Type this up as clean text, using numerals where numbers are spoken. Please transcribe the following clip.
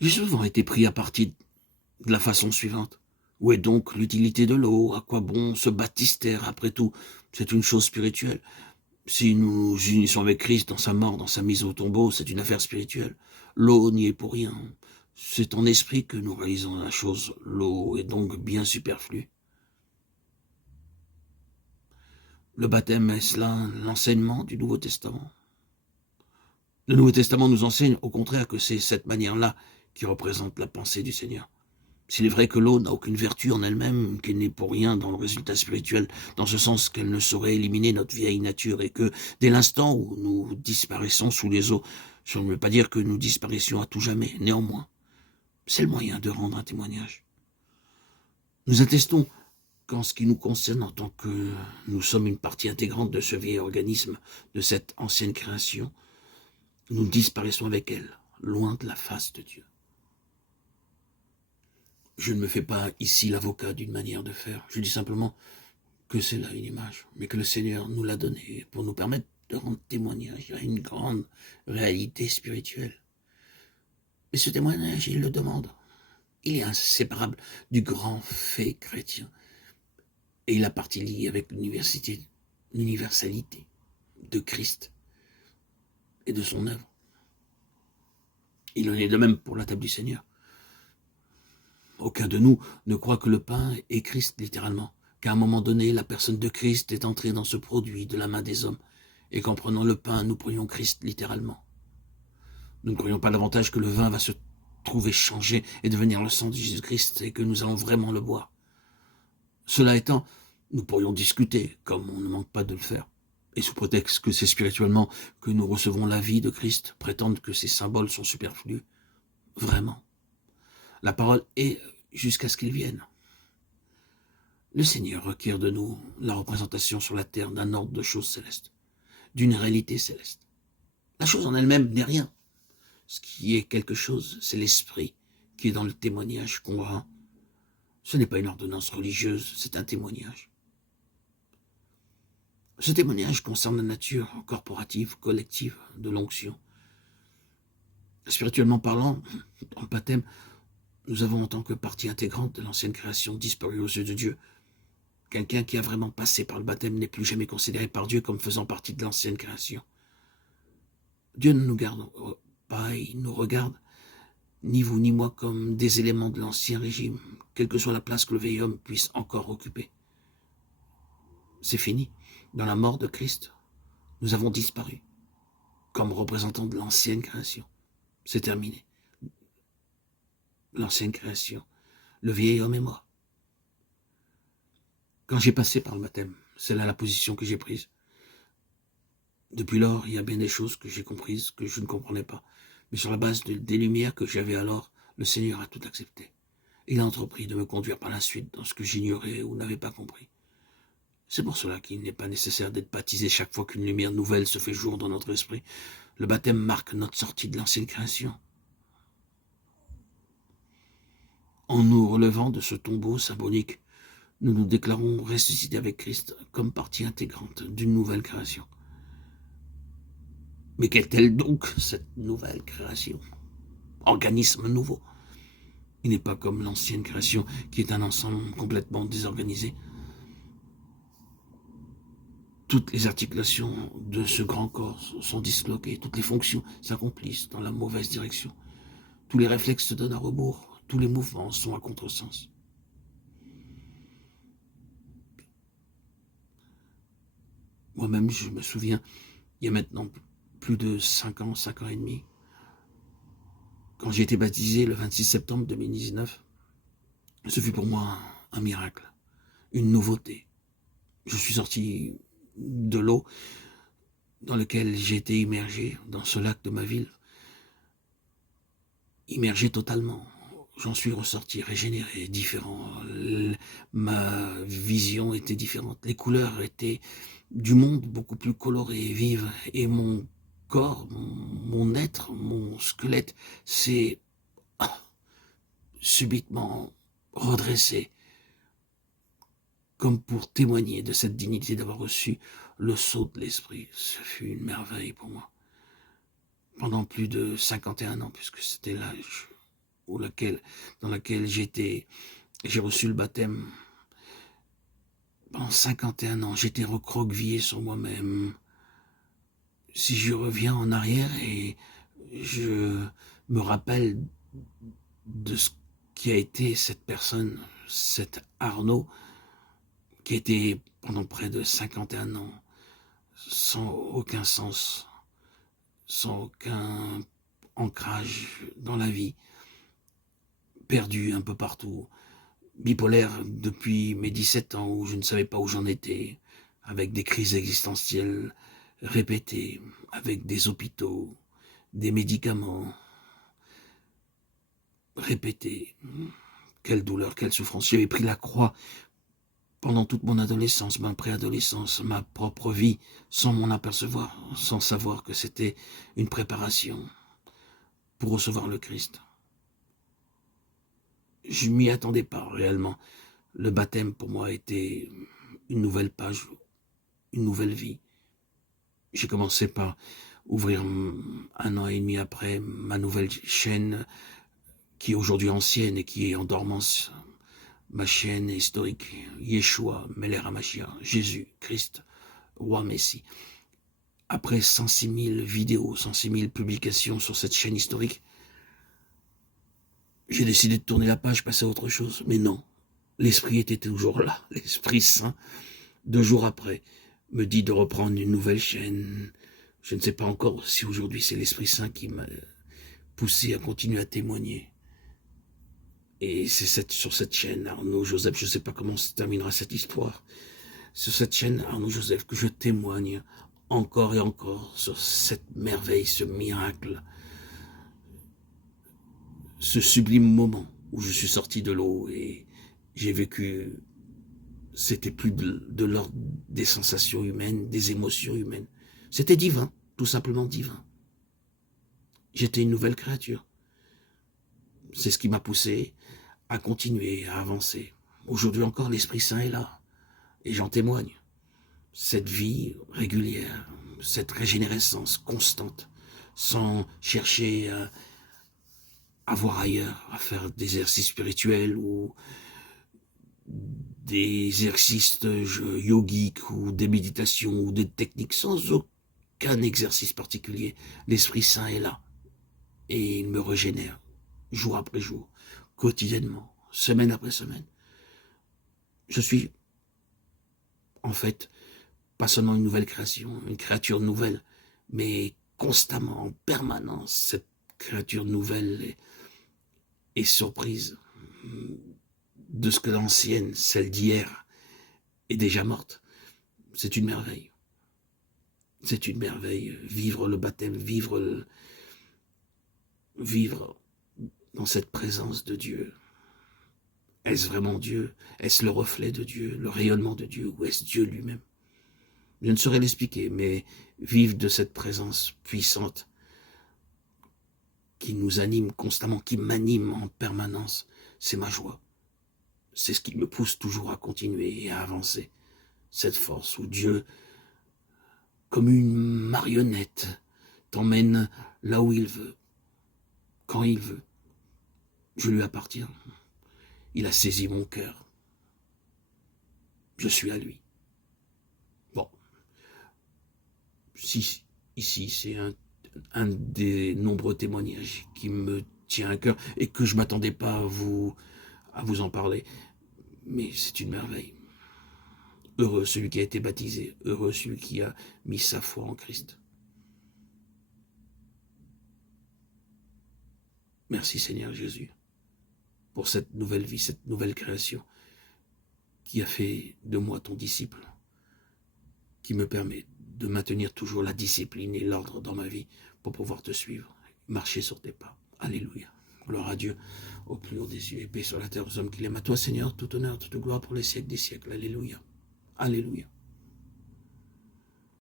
J'ai souvent été pris à partie de la façon suivante. Où est donc l'utilité de l'eau? À quoi bon ce baptistère? Après tout, c'est une chose spirituelle. Si nous nous unissons avec Christ dans sa mort, dans sa mise au tombeau, c'est une affaire spirituelle. L'eau n'y est pour rien. C'est en esprit que nous réalisons la chose. L'eau est donc bien superflue. Le baptême, est-ce là l'enseignement du Nouveau Testament? Le Nouveau Testament nous enseigne au contraire que c'est cette manière-là qui représente la pensée du Seigneur. S'il est vrai que l'eau n'a aucune vertu en elle-même, qu'elle n'est pour rien dans le résultat spirituel, dans ce sens qu'elle ne saurait éliminer notre vieille nature et que, dès l'instant où nous disparaissons sous les eaux, ça ne veut pas dire que nous disparaissions à tout jamais. Néanmoins, c'est le moyen de rendre un témoignage. Nous attestons qu'en ce qui nous concerne, en tant que nous sommes une partie intégrante de ce vieil organisme, de cette ancienne création, nous disparaissons avec elle, loin de la face de Dieu. Je ne me fais pas ici l'avocat d'une manière de faire. Je dis simplement que c'est là une image, mais que le Seigneur nous l'a donnée pour nous permettre de rendre témoignage à une grande réalité spirituelle. Mais ce témoignage, il le demande. Il est inséparable du grand fait chrétien. Et il a partie liée avec l'universalité de Christ et de son œuvre. Il en est de même pour la table du Seigneur. Aucun de nous ne croit que le pain est Christ, littéralement, qu'à un moment donné, la personne de Christ est entrée dans ce produit de la main des hommes, et qu'en prenant le pain, nous prions Christ, littéralement. Nous ne croyons pas davantage que le vin va se trouver changé et devenir le sang de Jésus-Christ, et que nous allons vraiment le boire. Cela étant, nous pourrions discuter, comme on ne manque pas de le faire, et sous prétexte que c'est spirituellement que nous recevons la vie de Christ, prétendre que ces symboles sont superflus. Vraiment. La parole est jusqu'à ce qu'il vienne. Le Seigneur requiert de nous la représentation sur la terre d'un ordre de choses célestes, d'une réalité céleste. La chose en elle-même n'est rien. Ce qui est quelque chose, c'est l'esprit qui est dans le témoignage qu'on rend. Ce n'est pas une ordonnance religieuse, c'est un témoignage. Ce témoignage concerne la nature corporative, collective de l'onction. Spirituellement parlant, dans le baptême, nous avons en tant que partie intégrante de l'ancienne création disparue aux yeux de Dieu. Quelqu'un qui a vraiment passé par le baptême n'est plus jamais considéré par Dieu comme faisant partie de l'ancienne création. Dieu ne nous garde pas, il nous regarde, ni vous ni moi, comme des éléments de l'ancien régime, quelle que soit la place que le vieil homme puisse encore occuper. C'est fini. Dans la mort de Christ, nous avons disparu, comme représentants de l'ancienne création. C'est terminé. L'ancienne création, le vieil homme est mort. Quand j'ai passé par le baptême, c'est là la position que j'ai prise. Depuis lors, il y a bien des choses que j'ai comprises, que je ne comprenais pas. Mais sur la base des lumières que j'avais alors, le Seigneur a tout accepté. Il a entrepris de me conduire par la suite dans ce que j'ignorais ou n'avais pas compris. C'est pour cela qu'il n'est pas nécessaire d'être baptisé chaque fois qu'une lumière nouvelle se fait jour dans notre esprit. Le baptême marque notre sortie de l'ancienne création. En nous relevant de ce tombeau symbolique, nous nous déclarons ressuscités avec Christ comme partie intégrante d'une nouvelle création. Mais qu'est-elle donc, cette nouvelle création? Organisme nouveau. Il n'est pas comme l'ancienne création qui est un ensemble complètement désorganisé. Toutes les articulations de ce grand corps sont disloquées, toutes les fonctions s'accomplissent dans la mauvaise direction. Tous les réflexes se donnent à rebours, tous les mouvements sont à contresens. Moi-même, je me souviens, il y a maintenant plus de 5 ans et demi, quand j'ai été baptisé le 26 septembre 2019, ce fut pour moi un miracle, une nouveauté. Je suis sorti de l'eau dans laquelle j'ai été immergé, dans ce lac de ma ville, immergé totalement. J'en suis ressorti régénéré, différent. Ma vision était différente. Les couleurs étaient du monde beaucoup plus colorées, vives. Et mon corps, mon être, mon squelette s'est subitement redressé, comme pour témoigner de cette dignité d'avoir reçu le sceau de l'esprit. Ce fut une merveille pour moi. Pendant plus de 51 ans, puisque c'était l'âge dans laquelle j'ai reçu le baptême. Pendant 51 ans, j'étais recroquevillé sur moi-même. Si je reviens en arrière et je me rappelle de ce qui a été cette personne, cet Arnaud, qui était pendant près de 51 ans, sans aucun sens, sans aucun ancrage dans la vie, perdu un peu partout, bipolaire depuis mes 17 ans où je ne savais pas où j'en étais, avec des crises existentielles répétées, avec des hôpitaux, des médicaments répétés. Quelle douleur, quelle souffrance. J'avais pris la croix pendant toute mon adolescence, ma préadolescence, ma propre vie, sans m'en apercevoir, sans savoir que c'était une préparation pour recevoir le Christ. Je m'y attendais pas réellement. Le baptême pour moi était une nouvelle page, une nouvelle vie. J'ai commencé par ouvrir 1 an et demi après ma nouvelle chaîne, qui est aujourd'hui ancienne et qui est en dormance. Ma chaîne historique, Yeshua, Meler HaMashiach, Jésus, Christ, Roi Messie. Après 106 000 vidéos, 106 000 publications sur cette chaîne historique, j'ai décidé de tourner la page, passer à autre chose. Mais non, l'Esprit était toujours là, l'Esprit Saint. 2 jours après, me dit de reprendre une nouvelle chaîne. Je ne sais pas encore si aujourd'hui c'est l'Esprit Saint qui m'a poussé à continuer à témoigner. Et c'est sur cette chaîne, Arnaud Joseph, je ne sais pas comment se terminera cette histoire, sur cette chaîne, Arnaud Joseph, que je témoigne encore et encore sur cette merveille, ce miracle, ce sublime moment où je suis sorti de l'eau et j'ai vécu, c'était plus de l'ordre des sensations humaines, des émotions humaines. C'était divin, tout simplement divin. J'étais une nouvelle créature. C'est ce qui m'a poussé à continuer, à avancer. Aujourd'hui encore, l'Esprit Saint est là, et j'en témoigne. Cette vie régulière, cette régénérescence constante, sans chercher à voir ailleurs, à faire des exercices spirituels ou des exercices yogiques ou des méditations ou des techniques, sans aucun exercice particulier. L'Esprit Saint est là, et il me régénère, jour après jour, quotidiennement, semaine après semaine. Je suis, en fait, pas seulement une nouvelle création, une créature nouvelle, mais constamment, en permanence, cette créature nouvelle est surprise de ce que l'ancienne, celle d'hier, est déjà morte. C'est une merveille. C'est une merveille. Vivre le baptême, vivre dans cette présence de Dieu. Est-ce vraiment Dieu? Est-ce le reflet de Dieu, le rayonnement de Dieu, ou est-ce Dieu lui-même? Je ne saurais l'expliquer, mais vivre de cette présence puissante qui nous anime constamment, qui m'anime en permanence, c'est ma joie. C'est ce qui me pousse toujours à continuer et à avancer. Cette force où Dieu, comme une marionnette, t'emmène là où il veut, quand il veut. Je lui appartiens. Il a saisi mon cœur. Je suis à lui. Bon. Si, ici, c'est un des nombreux témoignages qui me tient à cœur et que je ne m'attendais pas à vous en parler. Mais c'est une merveille. Heureux celui qui a été baptisé. Heureux celui qui a mis sa foi en Christ. Merci Seigneur Jésus pour cette nouvelle vie, cette nouvelle création qui a fait de moi ton disciple, qui me permet de maintenir toujours la discipline et l'ordre dans ma vie pour pouvoir te suivre, marcher sur tes pas. Alléluia. Gloire à Dieu, au plus haut des cieux, et paix sur la terre aux hommes qu'il aime. À toi Seigneur, tout honneur, toute gloire pour les siècles des siècles. Alléluia. Alléluia.